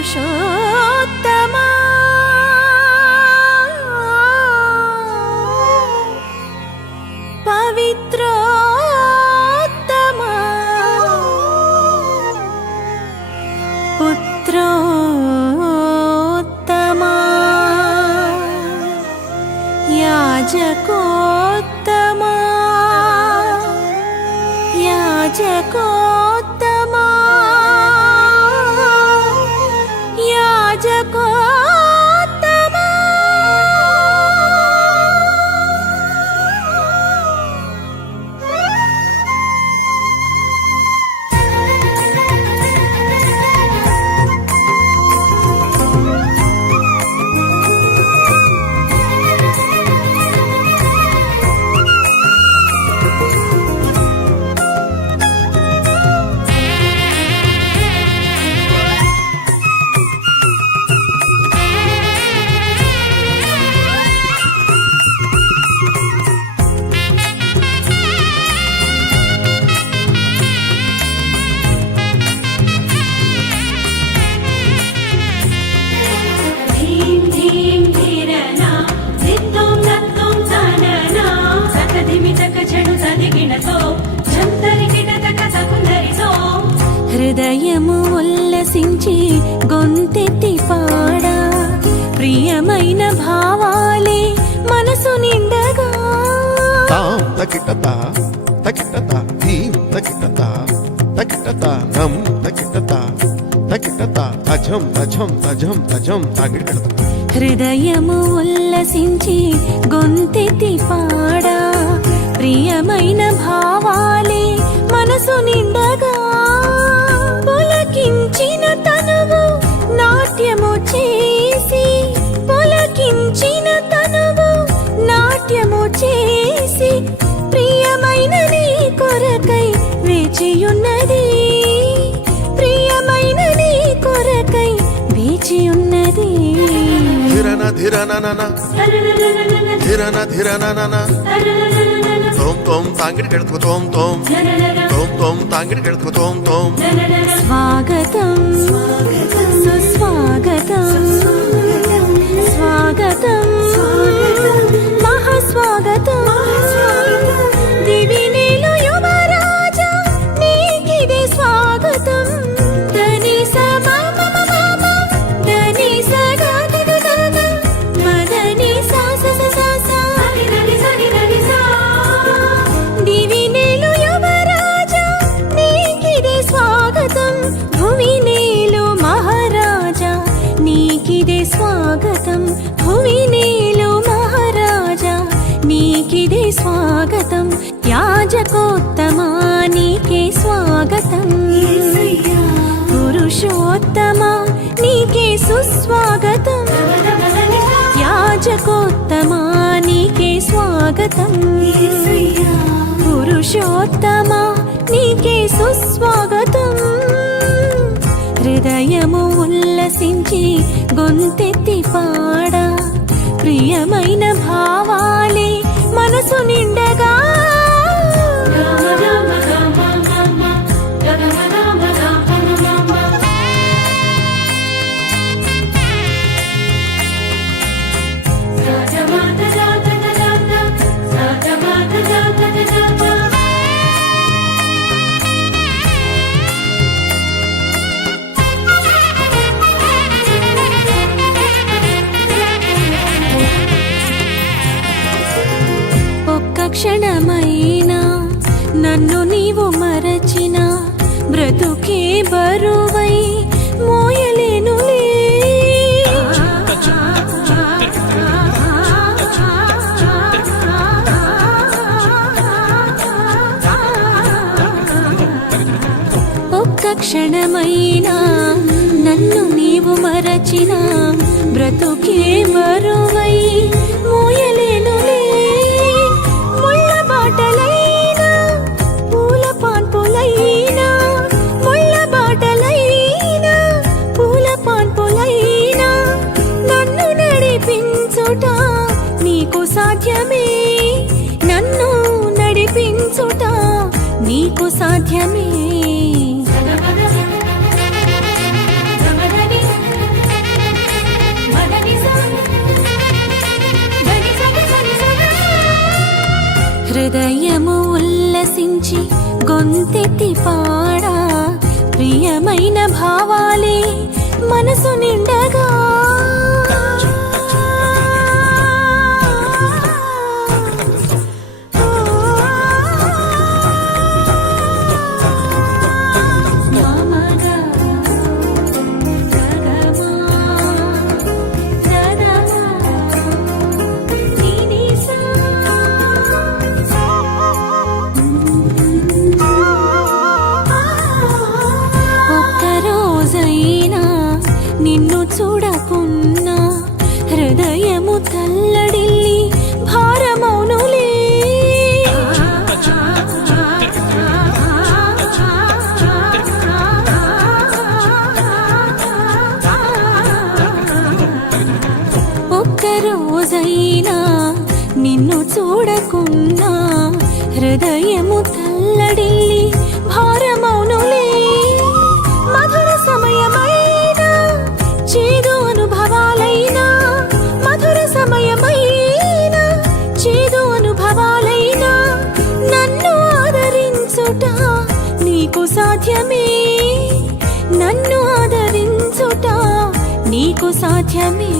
పురుషోత్తమా పవిత్రోత్తమా పుత్రోత్తమా యాజకోత్తమా యాజకోత్తమా యాజకోత్తమా హృదయము ఉల్లసించి గొంతెత్తి పాడా ప్రియమైన భావాలే మనసు నిండగా తకిటత తకిటత ధీం తకిటత తకిటత నం తకిటత తకిటత తజం తజం తజం తజం తకిటత హృదయము ఉల్లసించి గొంతెత్తి పాడా ప్రియమైన భావాలే మనసు నిండగా పొలకించిన తనువు నాట్యము చేసి పొలకించిన తనువు నాట్యము చేసి ప్రియమైన నీ కొరకై వేచియున్నది ప్రియమైన నీ కొరకై వేచియున్నది ధిరన ధిరననన ధిరన ధిరననన తోం తోం తాంగిడి కెడుతు తోం తోం తోం తోం తాంగిడి కెడుతు తోం తోం స్వాగతం సుస్వాగతం స్వాగతం మహాస్వాగతం దివి నీలో యువరాజా నీకిదే స్వాగతం ధనిస మమ మమ ధనిస గగ గగ మదని సా సా సా సా దివి నీలో యువరాజా నీకిదే స్వాగతం భువి నీలో మహారాజా నీకిదే స్వాగతం భువి నీలో మహారాజా నీకిదే స్వాగతం యాజకోత్తమా నీకే స్వాగతం పురుషోత్తమా నీకే సుస్వాగతం యాజకోత్తమా నీకే స్వాగతం పురుషోత్తమా నీకే సుస్వాగతం హృదయము ఉల్లసించి గొంతెత్తి పాడా ప్రియమైన భావాలే మనసు నిండగా క్షణమైనా నన్ను నీవు మరచిన బ్రతుకే బరువై మోయలేనులే ఒక్క క్షణమైనా నన్ను నీవు మరచిన బ్రతుకే బరువై మోయలేనులే నీకు సాధ్యమే నన్ను నడిపించుట నీకు సాధ్యమే ప్రియమైన భావాలే మనసు నిండగా మామగా గగమా దదమా నినిసా ఒక్కరోజైనా నిన్ను చూడకున్నా హృదయము తల్లడిల్లి భారమౌనులే ఒక్కరోజైనా నిన్ను చూడకున్నా హృదయము తల్లడిల్లి భారమౌనులే మధుర సమయమైనా చేదు అనుభవాలైనా మధుర సమయమైనా చేదు అనుభవాలైనా నన్ను ఆదరించుట నీకు సాధ్యమే నన్ను ఆదరించుట నీకు సాధ్యమే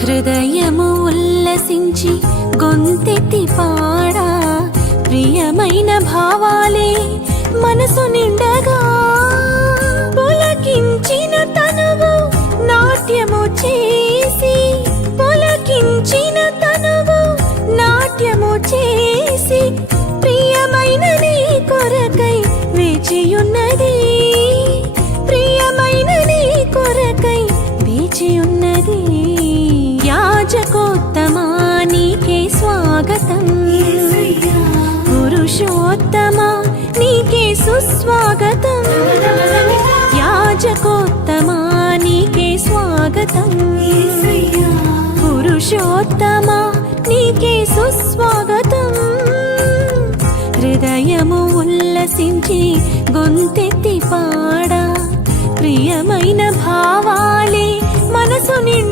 హృదయము ఉల్లసించి గొంతెత్తి పాడా ప్రియమైన భావాలే మనసు నిండగా పులకించిన తనువు నాట్యము చేసి పులకించిన తనువు నాట్యము చేసి ప్రియమైన నీ కొరకై వేచియున్నది ప్రియమైన నీ కొరకై వేచియున్నది యాజకోత్తమా నీకే స్వాగతం పురుషోత్తమా నీకే సుస్వాగతం యాజకోత్తమా నీకే స్వాగతం పురుషోత్తమా నీకే సుస్వాగతం హృదయము ఉల్లసించి గొంతెత్తి పాడా ప్రియమైన భావాలే మనసు నిండా